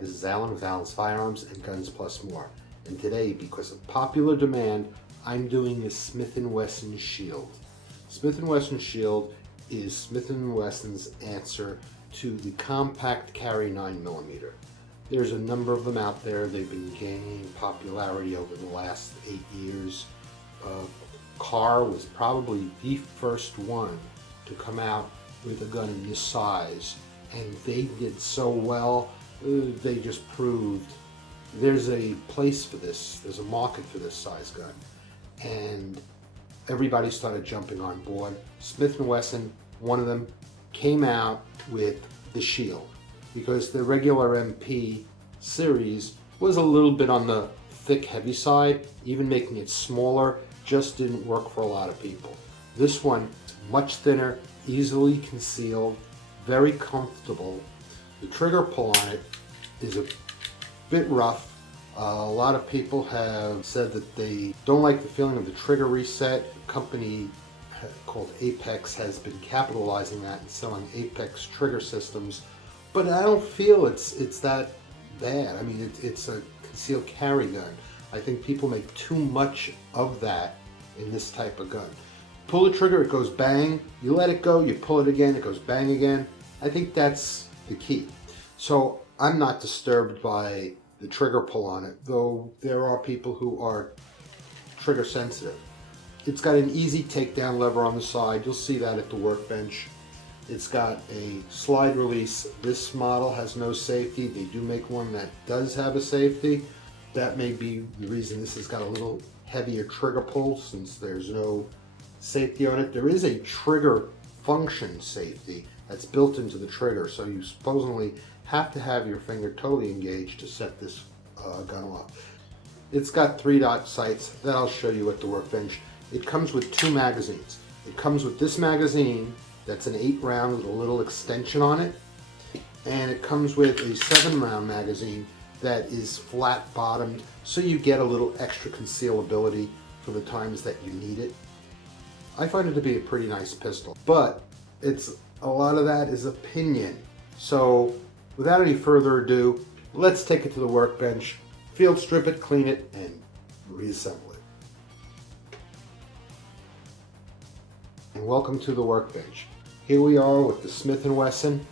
this is Alan with Alan's Firearms and Guns Plus More. And today, because of popular demand, I'm doing the Smith & Wesson Shield. Smith & Wesson Shield is Smith & Wesson's answer to the compact carry 9mm. There's a number of them out there. They've been gaining popularity over the last 8 years. Carr was probably the first one to come out with a gun in this size, and they did so well. They just proved there's a place for this, there's a market for this size gun, and everybody started jumping on board. Smith & Wesson, one of them, came out with the Shield because the regular M&P series was a little bit on the thick, heavy side. Even making it smaller just didn't work for a lot of people. This one is much thinner, easily concealed, very comfortable. The trigger pull on it is a bit rough. A lot of people have said that they don't like the feeling of the trigger reset. A company called Apex has been capitalizing that and selling Apex trigger systems, but I don't feel it's that bad. I mean, it's a concealed carry gun. I think people make too much of that in this type of gun. Pull the trigger, it goes bang. You let it go, you pull it again, it goes bang again. I think that's the key. So I'm not disturbed by the trigger pull on it, though there are people who are trigger sensitive. It's got an easy takedown lever on the side. You'll see that at the workbench. It's got a slide release. This model has no safety. They do make one that does have a safety. That may be the reason this has got a little heavier trigger pull, since there's no safety on it. There is a trigger function safety that's built into the trigger, so you supposedly have to have your finger totally engaged to set this gun off. It's got 3-dot sights that I'll show you at the workbench. It comes with 2 magazines. It comes with this magazine that's an 8-round with a little extension on it, and it comes with a 7-round magazine that is flat bottomed, so you get a little extra concealability for the times that you need it. I find it to be a pretty nice pistol, but a lot of that is opinion. So without any further ado, let's take it to the workbench, field strip it, clean it, and reassemble it. And welcome to the workbench. Here we are with the Smith & Wesson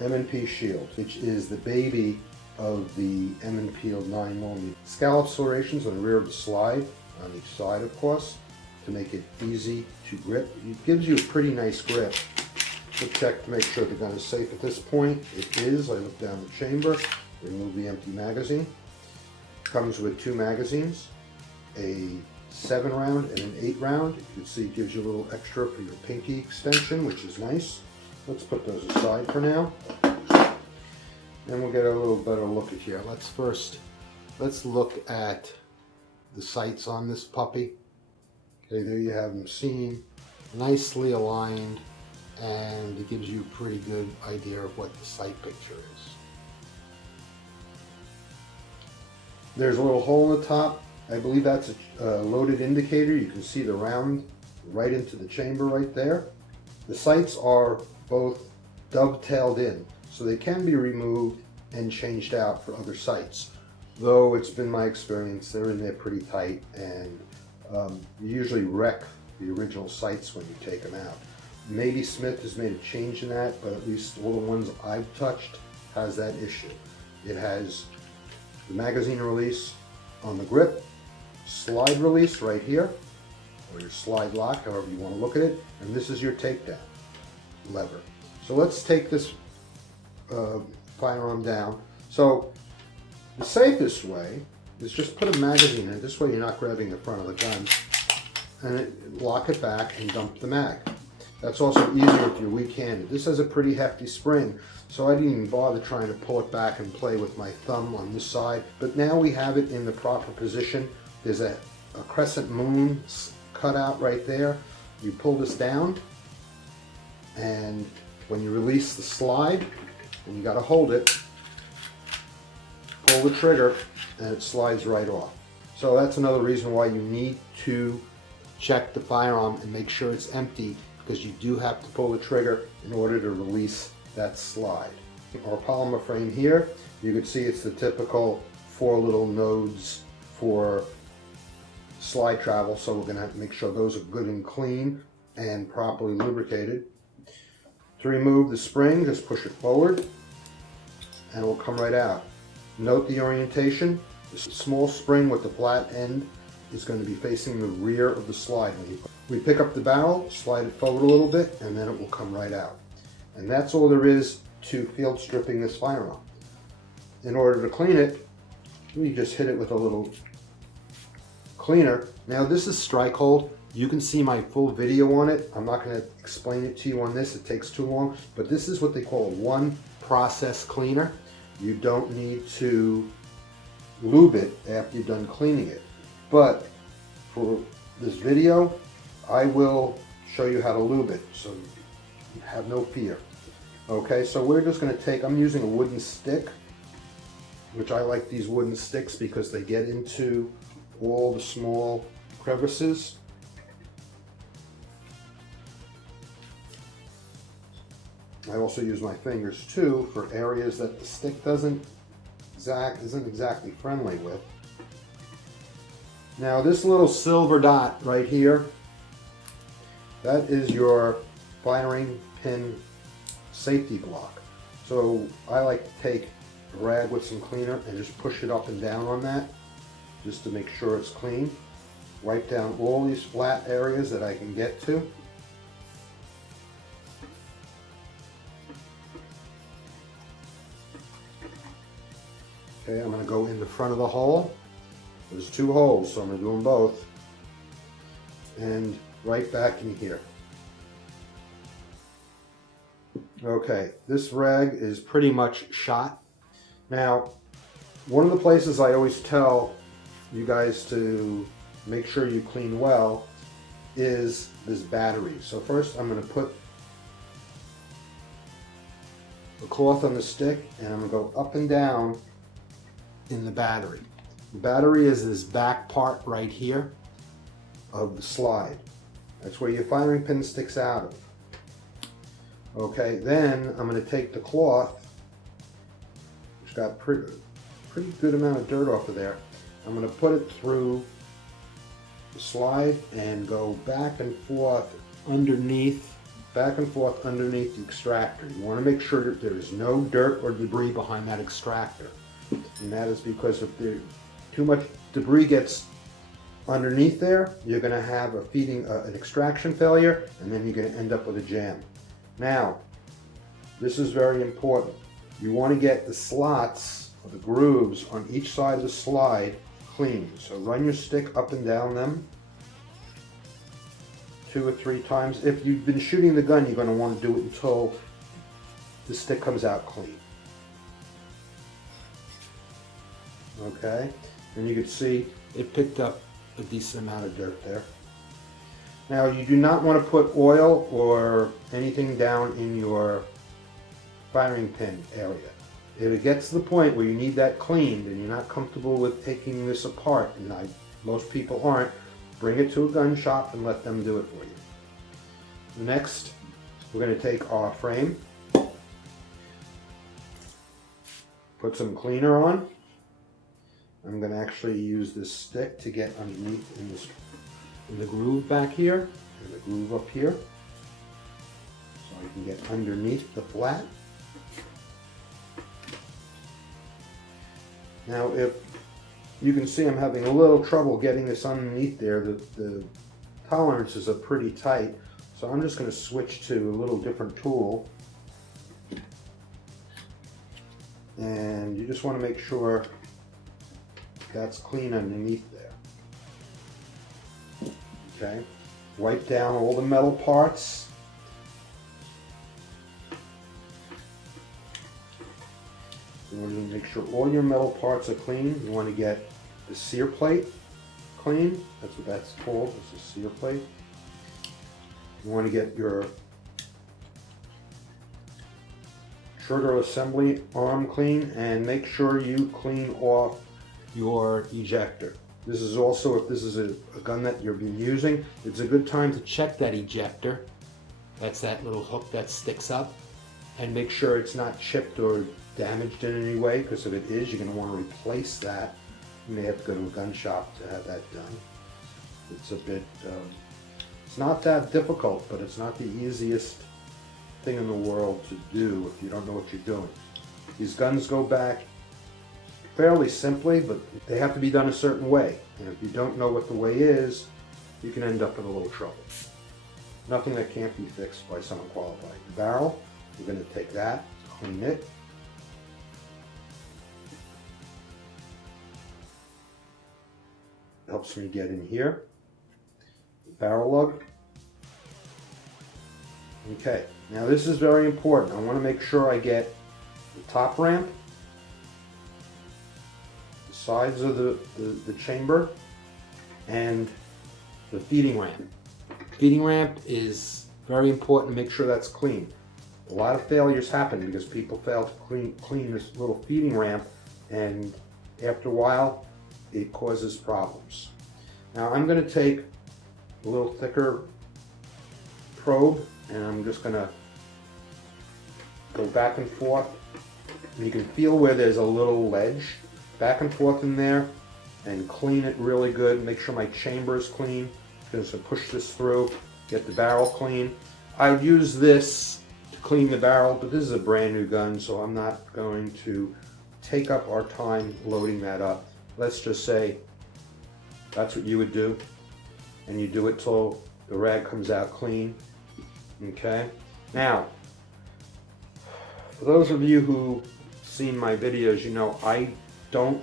M&P SHIELD, which is the baby of the M&P 9mm. Scallop serrations on the rear of the slide, on each side of course, to make it easy to grip. It gives you a pretty nice grip. We'll check to make sure the gun is safe at this point. It is. I look down the chamber, remove the empty magazine. Comes with 2 magazines, a 7-round and an 8-round. You can see it gives you a little extra for your pinky extension, which is nice. Let's put those aside for now. And we'll get a little better look at here. Let's look at the sights on this puppy. Okay, there you have them seen, nicely aligned, and it gives you a pretty good idea of what the sight picture is. There's a little hole in the top. I believe that's a loaded indicator. You can see the round right into the chamber right there. The sights are both dovetailed in, so they can be removed and changed out for other sights. Though it's been my experience, they're in there pretty tight, and you usually wreck the original sights when you take them out. Maybe Smith has made a change in that, but at least all the ones I've touched has that issue. It has the magazine release on the grip, slide release right here, or your slide lock, however you want to look at it, and this is your takedown lever. So let's take this firearm down. So the safest way is just put a magazine in it. This way you're not grabbing the front of the gun, and lock it back and dump the mag. That's also easier if you're weak-handed. This has a pretty hefty spring, so I didn't even bother trying to pull it back and play with my thumb on this side. But now we have it in the proper position. There's a crescent moon cut out right there. You pull this down, and when you release the slide, and you got to hold it, pull the trigger, and it slides right off. So that's another reason why you need to check the firearm and make sure it's empty, because you do have to pull the trigger in order to release that slide. our polymer frame here. You can see it's the typical 4 little nodes for slide travel, so we're going to have to make sure those are good and clean and properly lubricated. To remove the spring, just push it forward and it will come right out. Note the orientation. The small spring with the flat end is going to be facing the rear of the slide. We pick up the barrel, slide it forward a little bit, and then it will come right out. And that's all there is to field stripping this firearm. In order to clean it, we just hit it with a little cleaner. Now this is strike hold. You can see my full video on it. I'm not going to explain it to you on this, it takes too long, but this is what they call a one process cleaner. You don't need to lube it after you're done cleaning it. But for this video, I will show you how to lube it, so you have no fear. Okay, so we're just going to take, I'm using a wooden stick, which I like these wooden sticks because they get into all the small crevices. I also use my fingers too for areas that the stick isn't exactly friendly with. Now this little silver dot right here, that is your firing pin safety block. So I like to take a rag with some cleaner and just push it up and down on that just to make sure it's clean. Wipe down all these flat areas that I can get to. Okay, I'm going to go in the front of the hole. There's 2 holes, so I'm going to do them both. And right back in here. Okay, this rag is pretty much shot. Now, one of the places I always tell you guys to make sure you clean well is this battery. So first I'm going to put the cloth on the stick and I'm going to go up and down in the battery. The battery is this back part right here of the slide. That's where your firing pin sticks out of. Okay, then I'm going to take the cloth, which got pretty good amount of dirt off of there. I'm going to put it through the slide and go back and forth underneath the extractor. You want to make sure that there is no dirt or debris behind that extractor. And that is because if too much debris gets underneath there, you're going to have an extraction failure, and then you're going to end up with a jam. Now, this is very important. You want to get the slots or the grooves on each side of the slide clean. So run your stick up and down them 2 or 3 times. If you've been shooting the gun, you're going to want to do it until the stick comes out clean. Okay, and you can see it picked up a decent amount of dirt there. Now you do not want to put oil or anything down in your firing pin area. If it gets to the point where you need that cleaned and you're not comfortable with taking this apart, and most people aren't, bring it to a gun shop and let them do it for you. Next, we're going to take our frame, put some cleaner on. I'm going to actually use this stick to get underneath in the groove back here, and the groove up here, so I can get underneath the flat. Now, if you can see I'm having a little trouble getting this underneath there, the tolerances are pretty tight, so I'm just going to switch to a little different tool. And you just want to make sure that's clean underneath there. Okay, wipe down all the metal parts. You want to make sure all your metal parts are clean. You want to get the sear plate clean. That's what that's called. It's a sear plate. You want to get your trigger assembly arm clean, and make sure you clean off your ejector. This is also, if this is a gun that you've been using, it's a good time to check that ejector. That's that little hook that sticks up. and make sure it's not chipped or damaged in any way, because if it is, you're going to want to replace that. You may have to go to a gun shop to have that done. It's a bit, it's not that difficult, but it's not the easiest thing in the world to do if you don't know what you're doing. These guns go back fairly simply, but they have to be done a certain way. And if you don't know what the way is, you can end up in a little trouble. Nothing that can't be fixed by someone qualified. The barrel, we're going to take that, clean it. Helps me get in here. The barrel lug. Okay, now this is very important. I want to make sure I get the top ramp, the sides of the chamber, and the feeding ramp. Feeding ramp is very important to make sure that's clean. A lot of failures happen because people fail to clean this little feeding ramp, and after a while it causes problems. Now I'm going to take a little thicker probe, and I'm just going to go back and forth. And you can feel where there's a little ledge, back and forth in there, and clean it really good. Make sure my chamber is clean. Just to push this through, get the barrel clean. I would use this to clean the barrel, but this is a brand new gun, so I'm not going to take up our time loading that up. Let's just say that's what you would do, and you do it till the rag comes out clean. Okay, now for those of you who've seen my videos, you know I don't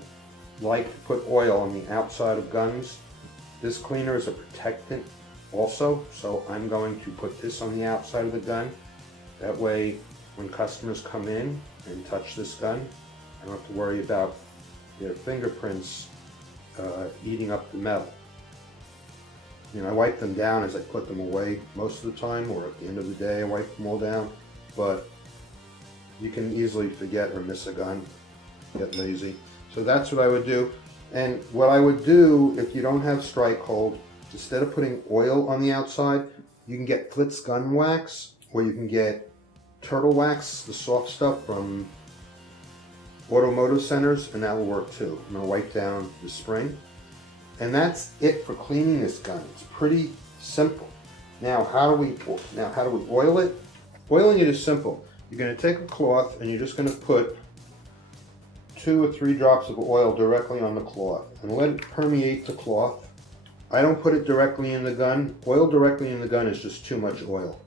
like to put oil on the outside of guns. This cleaner is a protectant also, so I'm going to put this on the outside of the gun. That way when customers come in and touch this gun, I don't have to worry about their fingerprints eating up the metal. You know, I wipe them down as I put them away most of the time, or at the end of the day I wipe them all down, but you can easily forget or miss a gun, get lazy. So that's what I would do. And what I would do if you don't have strike hold, instead of putting oil on the outside, you can get Flitz gun wax, or you can get turtle wax, the soft stuff from automotive centers, and that will work too. I'm going to wipe down the spring. And that's it for cleaning this gun. It's pretty simple. Now how do we oil it? Oiling it is simple. You're going to take a cloth and you're just going to put 2 or 3 drops of oil directly on the cloth and let it permeate the cloth. I don't put it directly in the gun. Oil directly in the gun is just too much oil.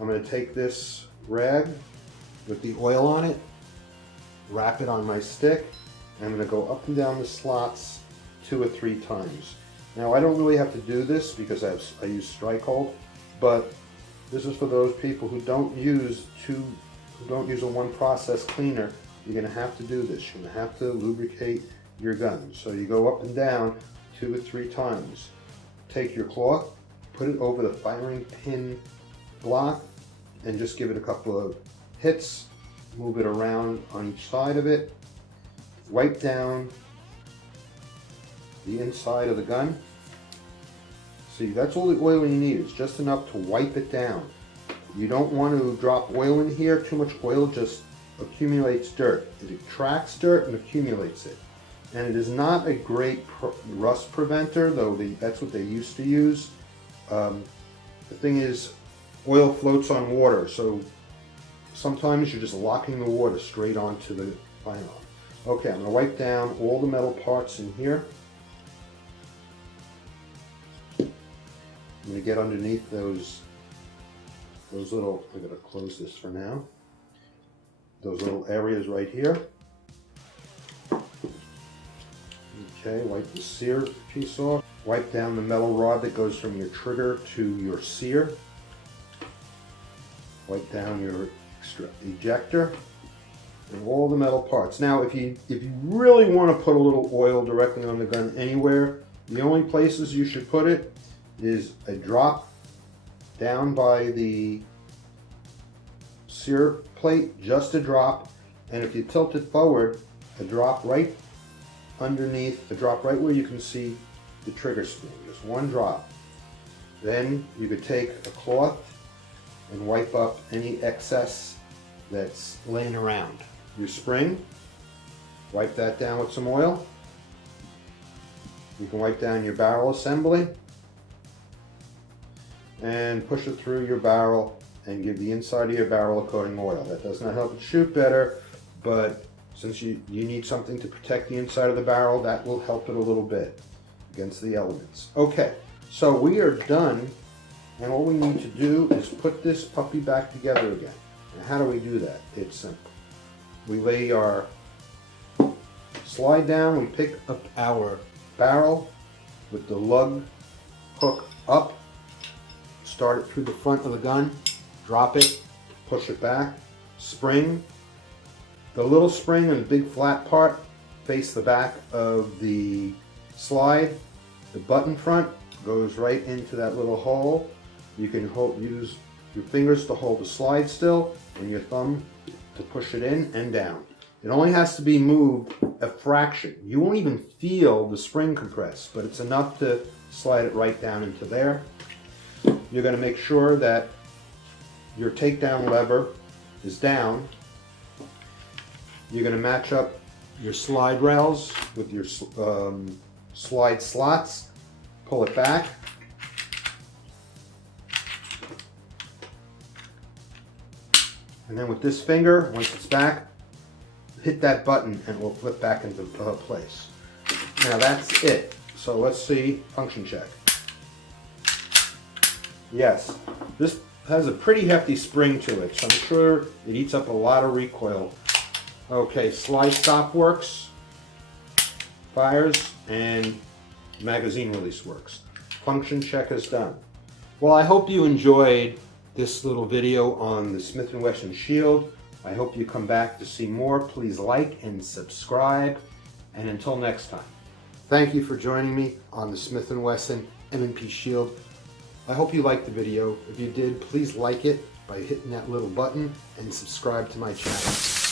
I'm going to take this rag with the oil on it, wrap it on my stick, and I'm going to go up and down the slots 2 or 3 times. Now I don't really have to do this because I use strike hold, but this is for those people who don't use a one process cleaner. You're going to have to do this. You're going to have to lubricate your gun. So you go up and down 2 or 3 times. Take your cloth, put it over the firing pin block, and just give it a couple of hits. Move it around on each side of it. Wipe down the inside of the gun. See, that's all the oil you need. It's just enough to wipe it down. You don't want to drop oil in here. Too much oil just accumulates dirt. It attracts dirt and accumulates it. And it is not a great rust preventer, though that's what they used to use. The thing is, oil floats on water, so sometimes you're just locking the water straight onto the firearm. Okay, I'm going to wipe down all the metal parts in here. I'm going to get underneath those little, I'm going to close this for now, those little areas right here. Okay, wipe the sear piece off. Wipe down the metal rod that goes from your trigger to your sear. Wipe down your ejector and all the metal parts. Now if you really want to put a little oil directly on the gun anywhere, the only places you should put it is a drop down by the sear plate, just a drop, and if you tilt it forward, a drop right underneath, a drop right where you can see the trigger spoon, just one drop. Then you could take a cloth and wipe up any excess that's laying around. Your spring, wipe that down with some oil. You can wipe down your barrel assembly and push it through your barrel and give the inside of your barrel a coating of oil. That does not help it shoot better, but since you need something to protect the inside of the barrel, that will help it a little bit against the elements. Okay, so we are done, and all we need to do is put this puppy back together again. And how do we do that? It's simple. We lay our slide down, we pick up our barrel with the lug hook up, start it through the front of the gun, drop it, push it back, spring. The little spring and the big flat part face the back of the slide. The button front goes right into that little hole. You can use your fingers to hold the slide still and your thumb to push it in and down. It only has to be moved a fraction. You won't even feel the spring compress, but it's enough to slide it right down into there. You're going to make sure that your takedown lever is down. You're going to match up your slide rails with your slide slots. Pull it back. And then with this finger, once it's back, hit that button and it will flip back into place. Now that's it. So let's see, function check. Yes, this has a pretty hefty spring to it, so I'm sure it eats up a lot of recoil. Okay, slide stop works, fires, and magazine release works. Function check is done. Well, I hope you enjoyed this little video on the Smith & Wesson Shield. I hope you come back to see more. Please like and subscribe, and until next time. Thank you for joining me on the Smith & Wesson M&P Shield. I hope you liked the video. If you did, please like it by hitting that little button and subscribe to my channel.